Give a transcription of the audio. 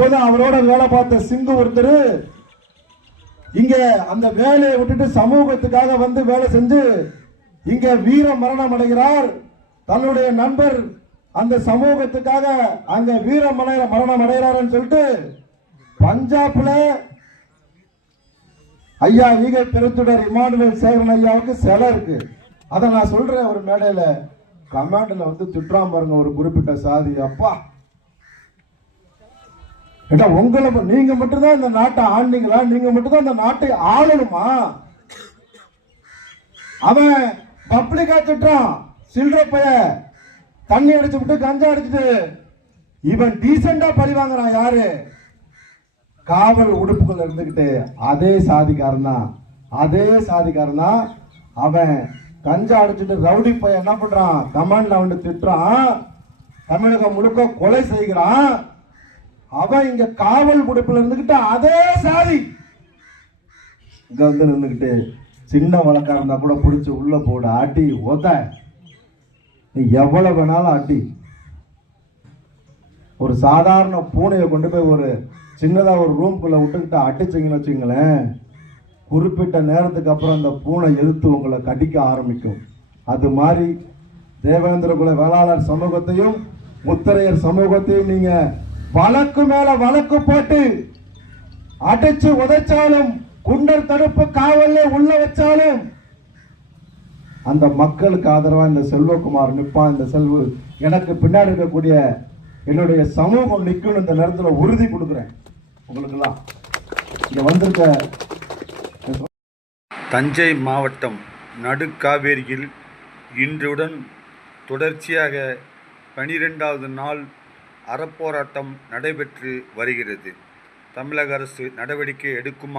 அப்போது அவரோட வேலை பார்த்த சிங்கு ஒருத்தர் இங்க அந்த வேலையை விட்டுட்டு சமூகத்துக்காக வந்து வேலை செஞ்சு இங்க வீர மரணம் அடைகிறார். தன்னுடைய நண்பர் அந்த சமூகத்துக்காக அங்க வீர மரண மரணம் அடைகிறாருன்னு சொல்லிட்டு பஞ்சாப்ல ஐயா ஈக பெருத்துடர் இமானுவேல் சேகரன் ஐயாவுக்கு சிலை இருக்கு. அதை நான் சொல்றேன் ஒரு மேடையில. கமாண்டில் வந்து திட்டுறான் பாருங்க ஒரு குறிப்பிட்ட சாதி. அப்பா ஏடா உங்களை நீங்க மட்டும்தான் இந்த நாட்டை ஆண்டீங்களா நீங்க மட்டும்தான் இந்த நாட்டை ஆளணுமா? அவன் பப்ளிக்கா திட்டுறான். சில்லற பைய தண்ணி அடிச்சு விட்டு கஞ்சா அடிச்சுட்டு. இவன் டீசெண்டா பழி வாங்குறான் யாரு? காவல் உடுப்புகள் இருந்துகிட்டு அதே சாதிக்காரன் தான். அதே சாதிக்காரன் தான். அவன் கஞ்சா அடிச்சுட்டு ரவுடி பையன் என்ன பண்றான்? கமாண்ட்ல அவன் திட்டுறான். தமிழகம் முழுக்க கொலை செய்கிறான். அவன் இங்க காவல் உடுப்புல இருந்துகிட்டு அதே சாதி. இங்க வந்து நின்றுக்கிட்டு சின்ன வழக்கா இருந்தா கூட பிடிச்சி உள்ள போடு ஆட்டி ஒத. நீ எவ்வளவு வேணாலும் ஆட்டி. ஒரு சாதாரண பூனையை கொண்டு போய் ஒரு சின்னதா ஒரு ரூம்குள்ள விட்டுக்கிட்டு அடிச்சிங்கன்னு வச்சுங்களேன் குறிப்பிட்ட நேரத்துக்கு அப்புறம் அந்த பூனை எதிர்த்து உங்களை கடிக்க ஆரம்பிக்கும். அது மாதிரி தேவேந்திர குல வேளாளர் சமூகத்தையும் முத்தரையர் சமூகத்தையும் நீங்கள் வழக்கு மேல வழக்கு போட்டு அடிச்சு உதைச்சாலும் குண்டர் தடுப்பு காவல்ல உள்ள வச்சாலும் அந்த மக்களுக்கு ஆதரவா இந்த செல்வகுமார் நிற்பான் இந்த செல்வ எனக்கு பின்னாடி இருக்கக்கூடிய என்னுடைய சமூகம் நிற்கும் இந்த நேரத்தில் உறுதி கொடுக்குறேன். உங்களுக்கெல்லாம். இங்கே வந்திருக்க தஞ்சை மாவட்டம் நடுக்காவேரியில் இன்றுடன் தொடர்ச்சியாக பனிரெண்டாவது நாள் அறப்போராட்டம் நடைபெற்று வருகிறது. தமிழக அரசு நடவடிக்கை எடுக்குமா